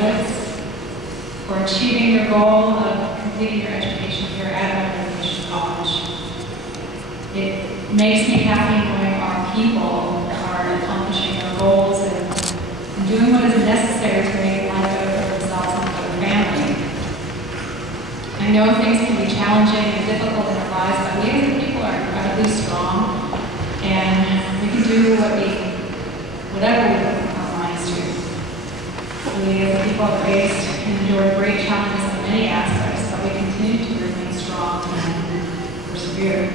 graduates for achieving your goal of completing your education here at Humanities College. It makes me happy knowing our people are accomplishing their goals and doing what is necessary to make life better for themselves and for their family. I know things can be challenging and difficult in our lives, but we as a people are incredibly strong, and we can do whatever we put our minds to. We as a people have faced and endured great challenges in many aspects, but we continue to remain strong and persevere.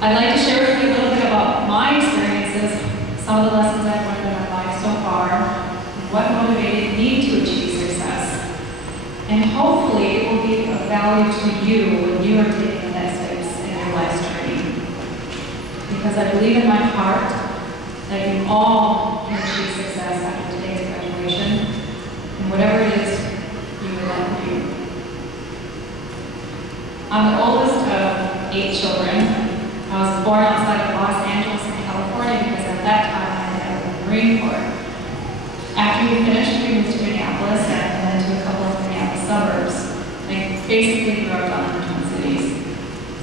I'd like to share with you a little bit about my experiences, some of the lessons I've learned in my life so far, and what motivated me to achieve success. And hopefully it will be of value to you when you are taking the next steps in your life's journey. Because I believe in my heart that you all can achieve success after today's graduation, and whatever it is you would like to do. I'm the oldest of 8 children. I was born outside of Los Angeles in California because at that time I had been in the Marine Corps. After we finished, we moved to Minneapolis and then to a couple of Minneapolis suburbs. I basically grew up down in the Twin Cities.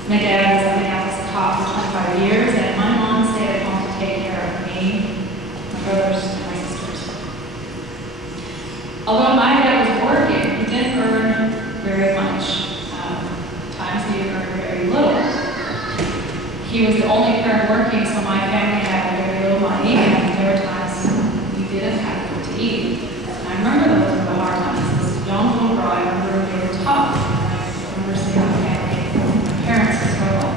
My dad was a Minneapolis cop for 25 years, and my mom stayed at home to take care of me, my brothers, and my sisters. Although my dad was working, he didn't earn very much. Times he earned very little. He was the only parent working, so my family had very little money, and there were times we didn't have food to eat. And I remember those were the hard times. As a young little girl, I remember they were tough. I remember seeing my family, my parents struggle.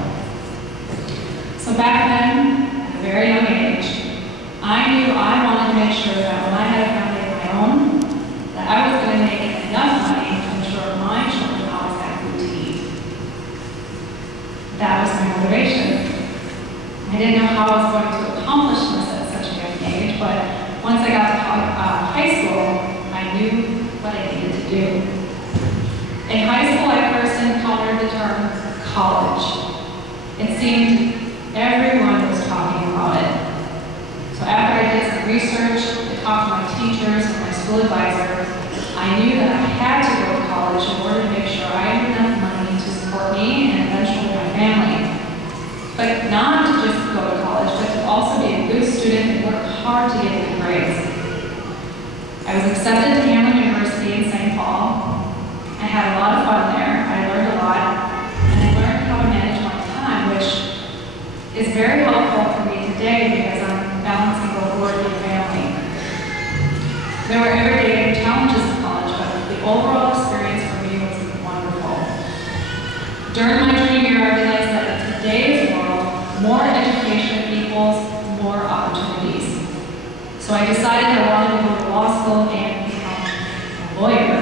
So back then, at a very young age, I knew I wanted to make sure that when I had a family of my own, that I was going to make enough money to ensure my children always had food to eat. That was my motivation. I didn't know how I was going to accomplish this at such a young age, but once I got to high school, I knew what I needed to do. In high school, I first encountered the term college. It seemed everyone was talking about it. So after I did some research, I talked to my teachers and my school advisor, I knew that I had to go to college in order to make sure I had enough money to support me and eventually my family. But not to just go to college, but to also be a good student and work hard to get good grades. I was accepted to Hamlin University in St. Paul. I had a lot of fun there. I learned a lot, and I learned how to manage my time, which is very helpful for me today because I'm balancing both work and family. There were everyday challenges in college, but the overall experience for me was wonderful. During my junior year, I realized that in today's world, more education equals more opportunities. So I decided I wanted to go to law school and become a lawyer.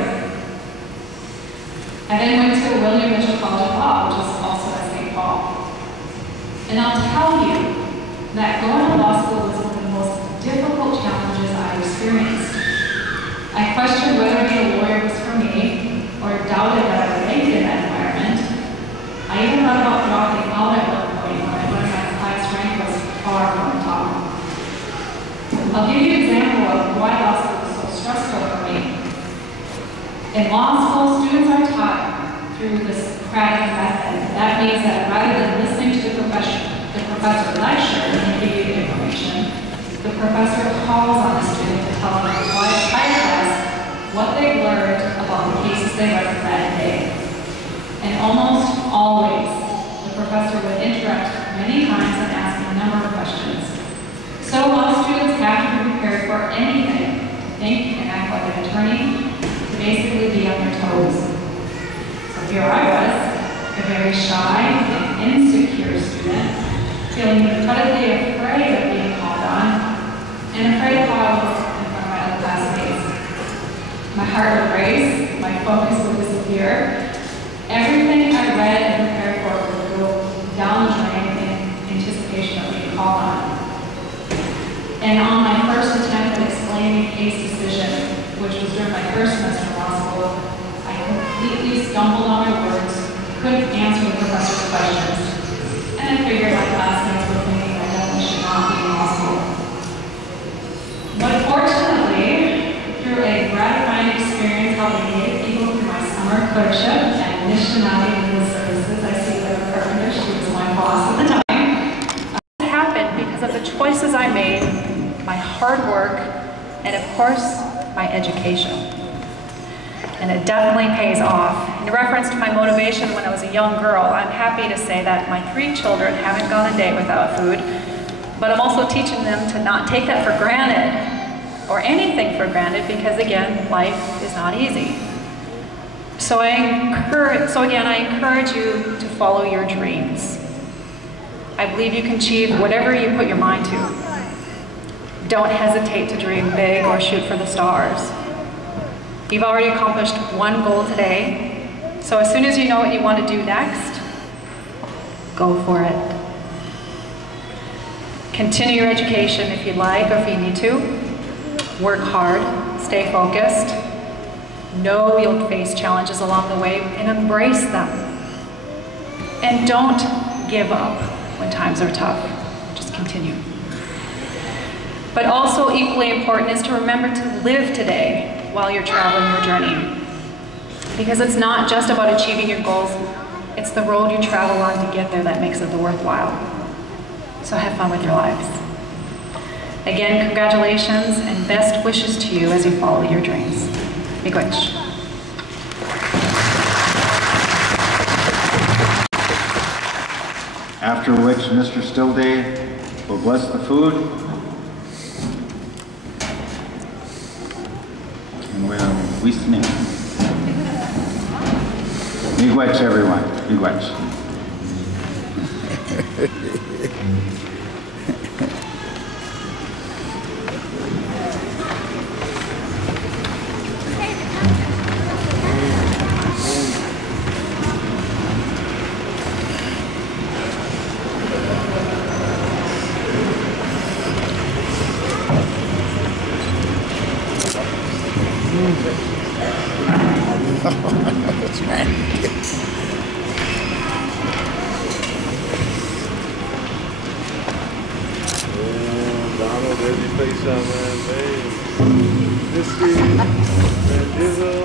I then went to William Mitchell College of Law, which is also at St. Paul. And I'll tell you that going to law school was one of the most difficult challenges I experienced. I questioned whether being a lawyer was for me, or doubted that I would make it in that environment. I even thought about dropping out at one point when I learned my class rank was far from the top. I'll give you an example of why law school was so stressful for me. In law school, students are taught through the Socratic method. That means that rather than listening to the professor lecture and give you the information, the professor calls on the student to tell them what they've learned about the cases they read for that day. And almost always, the professor would interrupt many times and ask a number of questions. So law students have to be prepared for anything, to think and act like an attorney, to basically be on their toes. So here I was, a very shy and insecure student, feeling incredibly afraid of being called on, and afraid of how I looked in front of my other classmates. My heart would race, my focus would disappear. Everything I read and prepared for would go down the drain in anticipation of being called on. And on my first attempt at explaining a case decision, which was during my first semester of law school, I completely stumbled on my words, couldn't answer the professor's questions, and I figured my classmates were thinking I definitely should not be in law school. But fortunately, probably 8 people through my summer clerkship and missionary legal services. I see Laura Carpenter, she was my boss at the time. This happened because of the choices I made, my hard work, and of course, my education. And it definitely pays off. In reference to my motivation when I was a young girl, I'm happy to say that my 3 children haven't gone a day without food, but I'm also teaching them to not take that for granted, or anything for granted, because again, life is not easy. So again, I encourage you to follow your dreams. I believe you can achieve whatever you put your mind to. Don't hesitate to dream big or shoot for the stars. You've already accomplished one goal today, so as soon as you know what you want to do next, go for it. Continue your education if you'd like or if you need to. Work hard, stay focused, know you'll face challenges along the way and embrace them. And don't give up when times are tough, just continue. But also equally important is to remember to live today while you're traveling your journey. Because it's not just about achieving your goals, it's the road you travel on to get there that makes it worthwhile. So have fun with your lives. Again, congratulations and best wishes to you as you follow your dreams. Miigwech. After which Mr. Stillday will bless the food and we sing. Miigwech, everyone. Miigwech. That's right. Donald, there's your face out, man. This is and Dizzle.